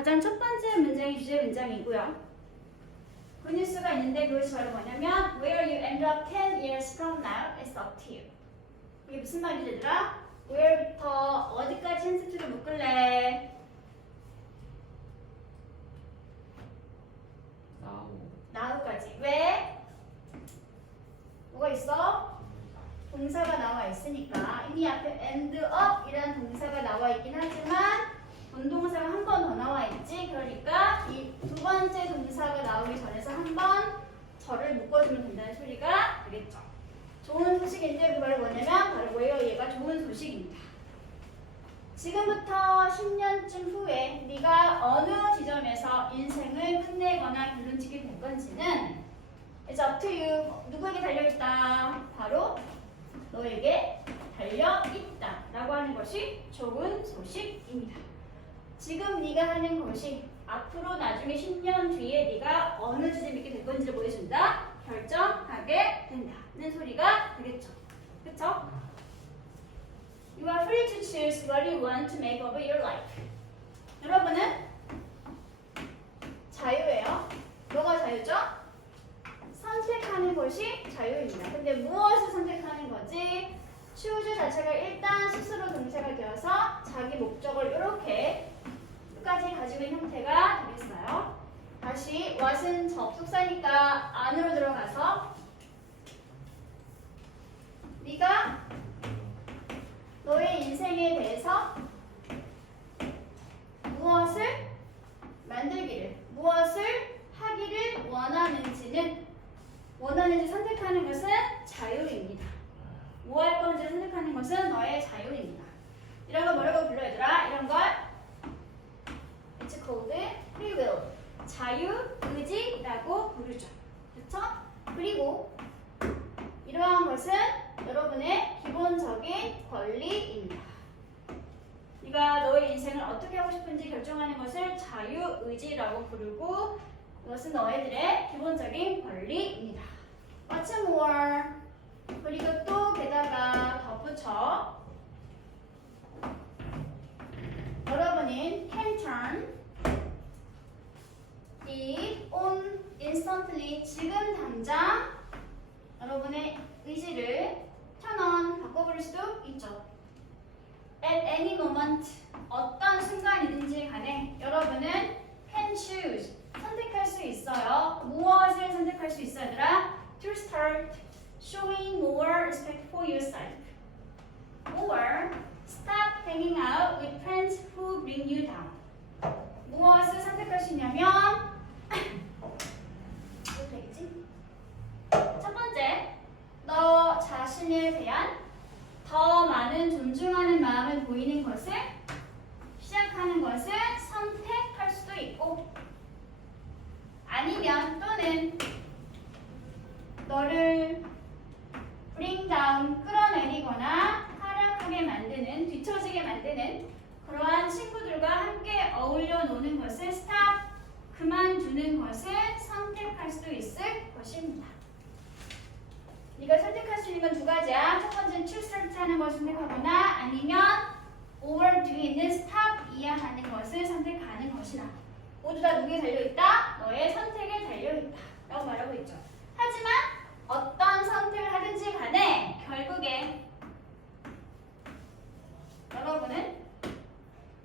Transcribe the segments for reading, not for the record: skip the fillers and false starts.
가장 첫 번째 문장이 주제 문장이고요. 그 뉴스가 있는데 그것이 바로 뭐냐면 Where you end up 10 years from now is up to you. 이게 무슨 말이지 얘들아? Where부터 어디까지 힌트를 묶을래? now까지. 왜? 뭐가 있어? 동사가 나와 있으니까 이미 앞에 end up 이라는 동사가 나와 있긴 하지만 본동사가 한 번 더 나와 있지. 그러니까 이 두 번째 동사가 나오기 전에서 한 번 절을 묶어주면 된다는 소리가 되겠죠. 좋은 소식인데 그 말은 뭐냐면 바로 뭐예요? 얘가 좋은 소식입니다. 지금부터 10년쯤 후에 네가 어느 지점에서 인생을 끝내거나 결론짓게 될 건지는 It's up to you. 누구에게 달려있다? 바로 너에게 달려있다 라고 하는 것이 좋은 소식입니다. 지금 네가 하는 것이 앞으로 나중에 10년 뒤에 네가 어느 지점에 있게 될 건지를 보여준다. 결정하게 된다는 소리가 되겠죠. 그쵸? You are free to choose what you want to make of your life. 여러분은 자유예요. 뭐가 자유죠? 선택하는 것이 자유입니다. 근데 무엇을 선택하는 거지? choose 자체가 일단 스스로 동사가 되어서 자기 목적을 이렇게 끝까지 가지고 있는 형태가 되겠어요. 다시 what은 접속사니까 안으로 들어가서 네가 너의 인생에 대해서 무엇을 만들기를, 무엇을 하기를 원하는지 선택하는 것은 자유입니다. 뭐 할 건지 선택하는 것은 너의 자유입니다. 이런 거 뭐라고 불러 얘들아? 이런 걸 It's called free will. 자유의지라고 부르죠. 그렇죠? 그리고 이러한 것은 여러분의 기본적인 권리입니다. 네가 너의 인생을 어떻게 하고 싶은지 결정하는 것을 자유의지라고 부르고 이것은 너희들의 기본적인 권리입니다. What's more? 그리고 또 게다가 덧붙여 여러분은 can turn it on instantly. 지금 당장 여러분의 의지를 turn on 바꿔버릴 수도 있죠. At any moment 어떤 순간이든지 간에 여러분은 can choose 선택할 수 있어요. 무엇을 선택할 수 있어요, 얘들아? To start showing more respect for yourself or stop hanging out with friends who bring you down. 무엇을 선택할 수 있냐면 어떻게 되겠지? 첫 번째, 너 자신에 대한 더 많은 존중하는 마음을 보이는 것을 시작하는 것을 선택할 수도 있고 아니면 또는 너를 bring down 끌어내리거나 하락하게 만드는 뒤처지게 만드는 그러한 친구들과 함께 어울려 노는 것을 stop 그만두는 것을 선택할 수도 있을 것입니다. 네가 선택할 수 있는 건 두 가지야. 첫 번째는 choose 하는 것을 선택하거나 아니면 over 뒤에 있는 stop 이하하는 것을 선택하는 것이다. 모두 다 누구에 달려있다? 너의 선택에 달려있다 라고 말하고 있죠. 하지만 어떤 선택을 하든지 간에 결국에 여러분은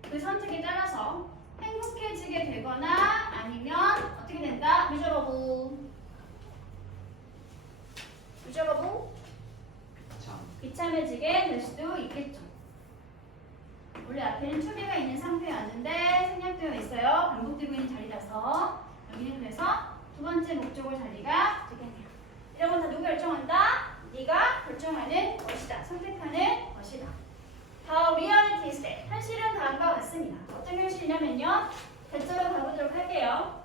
그 선택에 따라서 행복해지게 되거나 아니면 어떻게 된다? 미저러블 비참해지게 될 수도 있겠죠. 원래 앞에는 투비가 있는 상태였는데 생략되어 있어요. 반복되고 있는 자리라서 여기는 그래서 두 번째 목적어 자리가 되겠네요. 이런 건 다 누가 결정한다? 네가 결정하는 것이다. 선택하는 것이다. 다음 리얼리티 스텝. 현실은 다음과 같습니다. 어떤 현실이냐면요. 대절로 가보도록 할게요.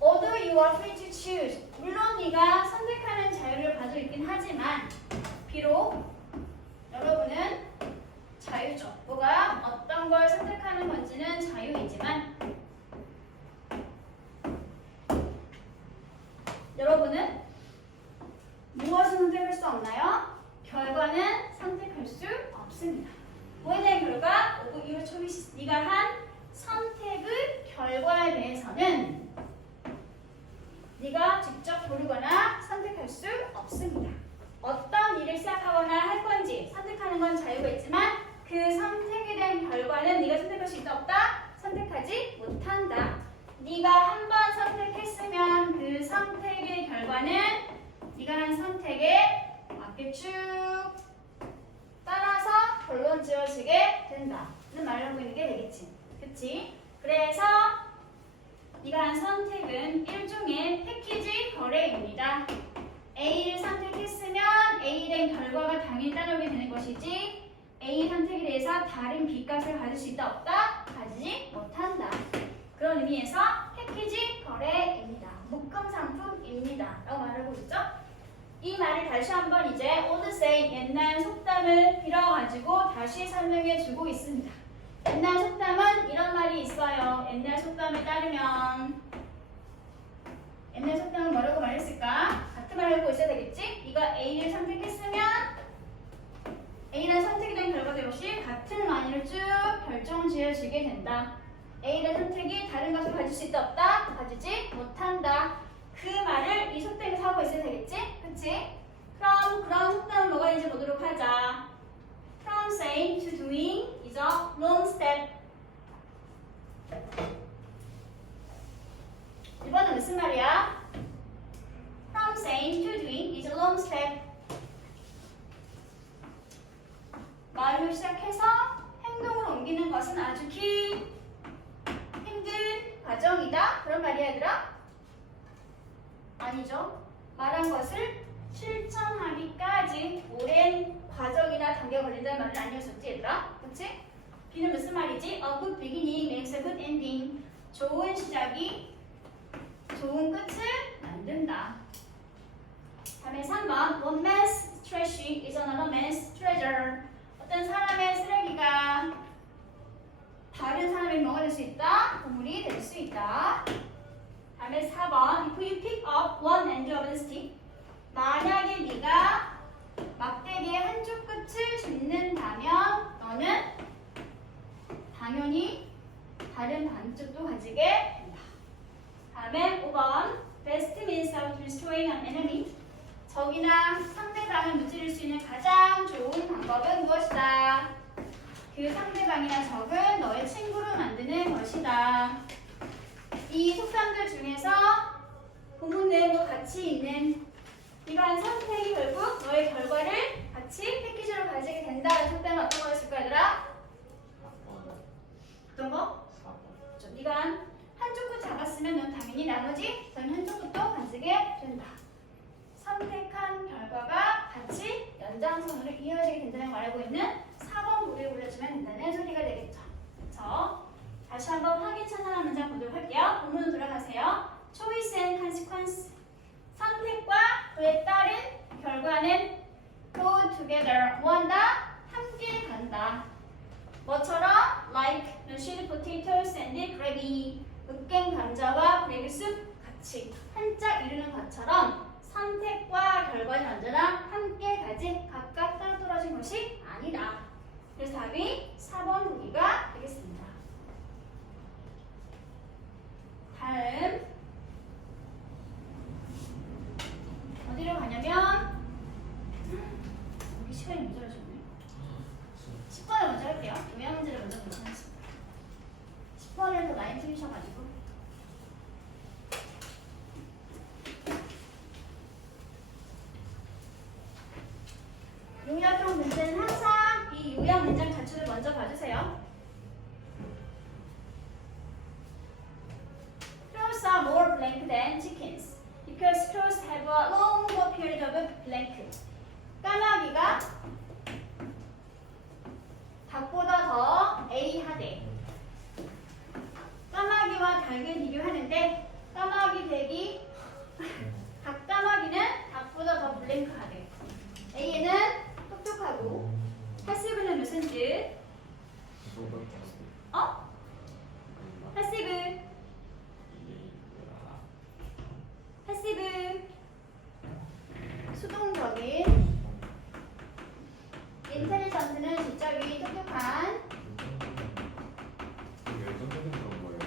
Although you are free to choose. 물론 네가 선택하는 자유를 가지고 있긴 하지만 비록 여러분은 자유죠. 뭐가 어떤 걸 선택하는 건지는 자유이지만 여러분은 무엇을 선택할 수 없나요? 결과는 선택할 수 없습니다. 뭐에 대한 결과? 네가 한 선택의 거는 네가 직접 고르거나 선택할 수 없습니다. 어떤 일을 시작하거나 할 건지 선택하는 건 자유가 있지만 그 선택에 대한 결과는 네가 선택할 수 있다 없다? 선택하지 못한다. 네가 한 번 선택했으면 그 선택의 결과는 네가 한 선택에 맞게 쭉 따라서 결론 지어지게 된다는 말을 하고 있는 게 되겠지. 그치? 그래서 네가 한 선택은 일종의 패키지 거래입니다. A를 선택했으면 A에 대한 결과가 당연히 따라오게 되는 것이지 A 선택에 대해서 다른 B값을 가질 수 있다 없다? 가지지 못한다. 그런 의미에서 패키지 거래입니다. 묶음 상품입니다. 라고 말하고 있죠? 이 말을 다시 한번 이제 old saying 옛날 속담을 빌어가지고 다시 설명해 주고 있습니다. 옛날 속담은 이런 말이 있어요. 옛날 속담에 따르면 옛날 속담은 뭐라고 말했을까? 같은 말을 하고 있어야 되겠지? 네가 A를 선택했으면 A라는 선택에 대한 결과도 역시 같은 원인을 쭉 결정 지어지게 된다. A라는 선택이 다른 것을 가질 수 있다 없다? 가지지 못한다. 그 말을 이 속담에서 하고 있어야 되겠지? 그치? 그럼 그런 속담은 뭐가 있는지 보도록 하자. From saying to doing is a long step. 1번은 무슨 말이야? From saying to doing is a long step. 말을 시작해서 행동으로 옮기는 것은 아주 긴 힘든 과정이다. 그런 말이야 얘들아? 아니죠. 말한 것을 실천하기까지 오랜 과정이나 단계가 걸린다는 말은 아니었었지 얘들아? 그치? B는 무슨 말이지? A good beginning makes a good ending. 좋은 시작이 좋은 끝을 만든다. 다음에 3번 One man's trash is another man's treasure. 어떤 사람의 쓰레기가 다른 사람의 뭐가 될 수 있다? 보물이 될 수 있다. 다음에 4번 If you pick up one end of the stick. 만약에 네가 막대기의 한쪽 끝을 짚는다면 너는 당연히 다른 반쪽도 가지게 된다. 다음에 5번 Best means of destroying an enemy. 적이나 상대방을 무찌를 수 있는 가장 좋은 방법은 무엇이다? 그 상대방이나 적은 너의 친구로 만드는 것이다. 이 속담들 중에서 본문 내용과 같이 있는 이러한 선택이 결국 너의 결과를 같이 패키지로 가지게 된다는 속담은 어떤 거였을까 얘들아? 어떤 거? 4번. 네가 한쪽 끝 잡았으면 넌 당연히 나머지 전 한쪽 끝도 가지게 된다. 선택한 결과가 같이 연장선으로 이어지게 된다는 말하고 있는 4번 무리에 올려주면 된다는 소리가 되겠죠. 그렇죠? 다시 한번 확인 차단한 문장 보도록 할게요. 본문으로 돌아가세요. Choice and consequence. 선택과 그에 따른 결과는 go together. 뭐한다? 함께 간다. 뭐처럼? Like mashed potatoes and gravy. 으깬 감자와 그레이비 숲 같이 한짝 이루는 것처럼 선택과 결과는 언제나 함께 가지 각각 따로 떨어진 것이 아니다. 그래서 답이 4번 보기가 되겠습니다. 다음 어디로 가냐면 여기 시간이 모자라셨네. 10번을 먼저 할게요. 요약 문제를 먼저 보겠습니다. 10번을 더 많이 틀리셔가지고 요약형 문제는 항상 이 요약 문장 자체를 먼저 봐주세요. Crows are more blank than chickens because crows have a longer period of blank. 까마귀가 닭보다 더 A하대. 까마귀와 닭을 비교하는데 까마귀 닭이 닭까마귀는 닭보다 더 블랭크하대. A는 똑똑하고 패시브는 무슨 뜻? 어? 패시브 수동적인 인텔리전트는 지적이 똑똑한 열정적인 그런 거예요.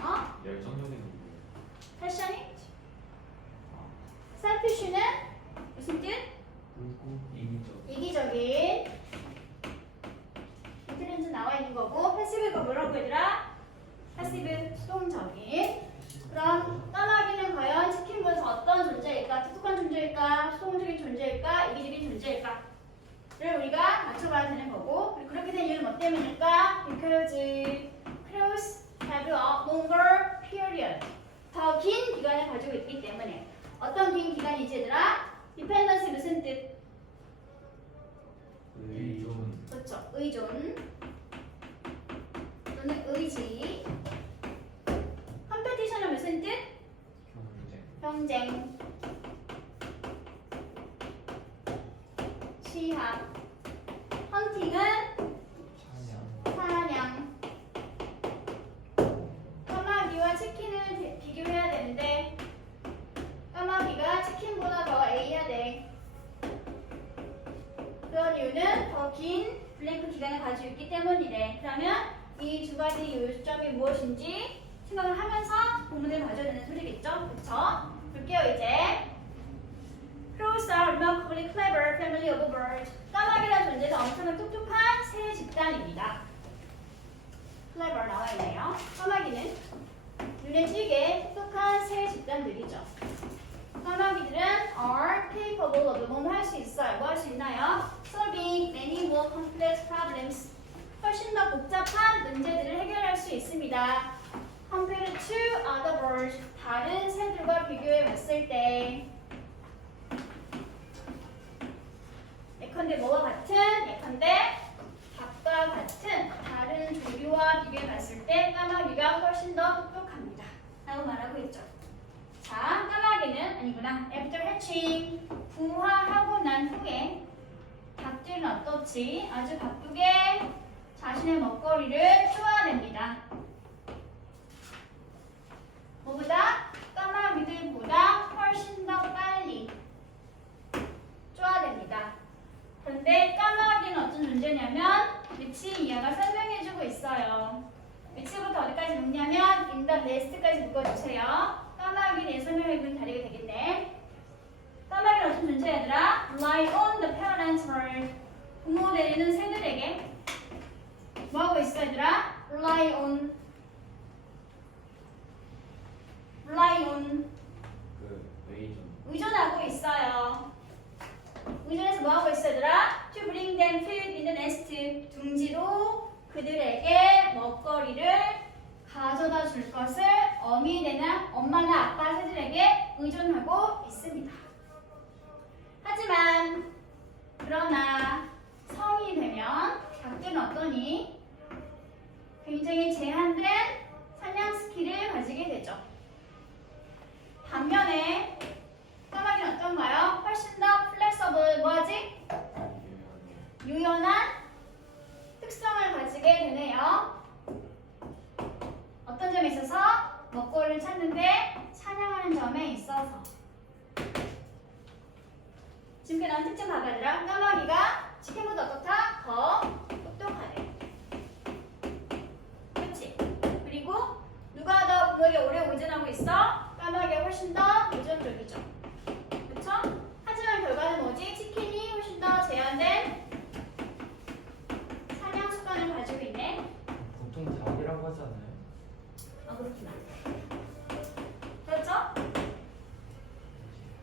어? 열정적인 selfish는 무슨 뜻? 이기적인. 이틀은지 나와 있는 거고 패시브가 뭐라고 얘들아? 패시브 수동적인. 그럼 까마귀는 과연 치킨보다 어떤 존재일까? 똑똑한 존재일까? 수동적인 존재일까? 이기적인 존재일까? 를 우리가 맞춰봐야 되는 거고, 그렇게 된 이유는 뭐 때문일까? Because crows have a longer period. 더 긴 기간을 가지고 있기 때문에. 어떤 긴 기간이지 얘들아? Dependence 무슨 뜻? 의존. 그렇죠. 의존 또는 의지. 컴페티션은 무슨 뜻? 경쟁. 시합. 헌팅은 사냥. 까마귀와 치킨을 비교해야 되는데 까마귀가 치킨보다 더 A해야 돼. 그런 이유는 더 긴 블랭크 기간을 가지고 있기 때문이래. 그러면 이 두 가지 요점이 무엇인지 생각을 하면서 본문을 봐줘야 되는 소리겠죠? 그쵸? 볼게요 이제. Crows are remarkably clever family of birds. 까마귀라는 존재는 엄청나게 똑똑한 새 집단입니다. clever 나와 있네요. 까마귀는 눈에 띄게 똑똑한 새 집단들이죠. 까마귀들은 are capable of 뭐 할 수 있어요. 뭐 할 수 있나요? Solving many more complex problems. 훨씬 더 복잡한 문제들을 해결할 수 있습니다. Compared to other birds. 다른 새들과 비교해 봤을 때. 예컨대 뭐와 같은? 예컨대 닭과 같은 다른 조류와 비교해 봤을 때 까마귀가 훨씬 더 똑똑합니다. 라고 말하고 있죠. 자, 까마귀는 아니구나. After hatching, 부화하고 난 후에 닭들은 어떻지? 아주 바쁘게 자신의 먹거리를 쪼아냅니다. 뭐보다? 까마귀들보다 훨씬 더 빨리 쪼아냅니다. 그런데 까마귀는 어떤 존재냐면 위치 이하가 설명해주고 있어요. 위치부터 어디까지 묶냐면 in the nest까지 묶어주세요. 까마귀에 설명해주는 자리가 되겠네. 까마귀는 어떤 존재 얘들아? Rely on the parent bird. 부모 내리는 새들에게 뭐하고 있어 얘들아? Rely on 의존하고 있어요. 의존해서 뭐하고 있어 얘들아? To bring them food in the nest. 둥지로 그들에게 먹거리를 가져다 줄 것을 어미되나 엄마나 아빠 새들에게 의존하고 있습니다. 하지만 그러나 성이 되면 닭들은 어떠니? 굉장히 제한된 사냥 스킬을 가지게 되죠. 반면에 까마귀는 어떤가요? 훨씬 더 플렉서블, 뭐하지? 유연한 특성을 가지게 되네요. 어떤 점에 있어서? 먹거리를 찾는데 사냥하는 점에 있어서. 지금까지 나온 특징 봐봐 얘들아. 까마귀가 치킨보다 어떻다? 더 똑똑하대. 그치? 그리고 누가 더 부모에게 오래 의존하고 있어? 까마귀가 훨씬 더 의존적이죠. 그쵸? 하지만 결과는 뭐지? 치킨이 훨씬 더 제한된 사냥 습관을 가지고 있네. 보통 닭이라고 하잖아요. 아 그렇구나. 그렇죠?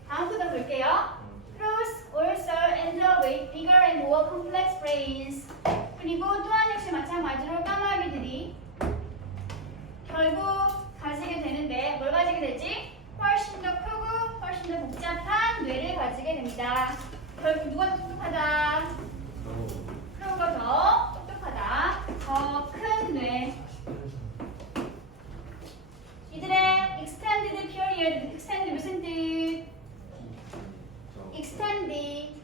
다음 부분 볼게요. Crows also end up with bigger and more complex brains. 그리고 또한 역시 마찬가지로 까마귀들이 결국 가지게 되는데 뭘 가지게 되지? 훨씬 더 크고 훨씬 더 복잡한 뇌를 가지게 됩니다. 결국 누가 똑똑하다? 크로우가 더 똑똑하다. 더 큰 뇌. 이들의 extended period, extend 무슨 뜻? extend.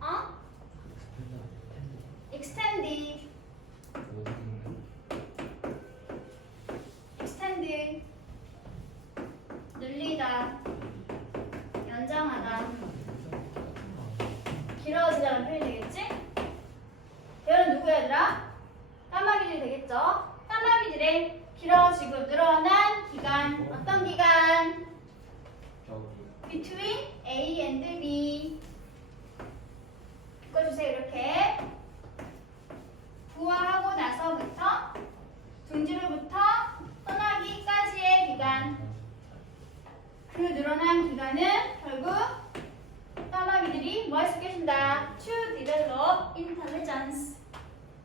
어? extend. extend. 늘리다. 연장하다. 길어지다는 표현이 되겠지? 얘는 누구 얘들아? 까마귀들이 되겠죠? 까마귀들의 길어지고 늘어난 기간. 어떤 기간? 여기. Between A and B. 묶어주세요. 이렇게. 부화하고 나서부터 둥지로부터 떠나기까지의 기간. 그 늘어난 기간은 결국 까마귀들이 뭐 할 수 계신다? To develop intelligence.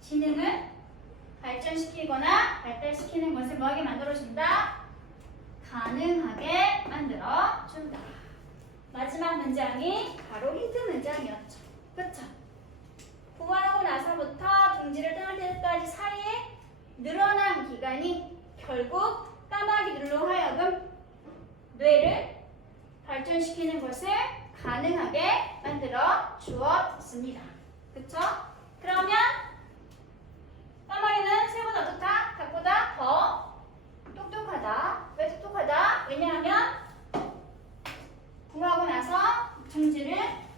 지능을 발전시키거나 발달시키는 것을 뭐하게 만들어준다? 가능하게 만들어준다. 마지막 문장이 바로 힌트 문장이었죠. 그쵸? 부화하고 나서부터 둥지를 떠날 때까지 사이에 늘어난 기간이 결국 까마귀들로 하여금 뇌를 발전시키는 것을 가능하게 만들어 주었습니다. 그쵸? 그러면 까마귀는 새보다 어떻다? 닭보다 더 똑똑하다. 왜 똑똑하다? 왜냐하면 부화하고 나서 둥지를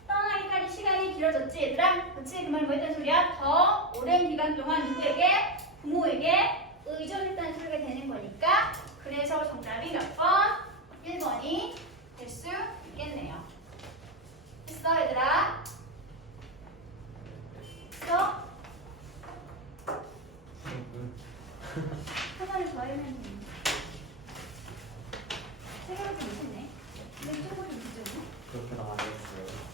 떠나기까지 시간이 길어졌지 얘들아? 그치? 그 말은 뭐 했다는 소리야? 더 오랜 기간 동안 누구에게? 부모에게 의존했다는 소리가 되는 거니까 그래서 정답이 몇 번? 1번이 될 수 있겠네요. 됐어 얘들아? 됐어? 하나를 더 하면 되네. 세 개밖에 못했네. 근데 조금 좀 늦었네. 그렇게 나왔어요.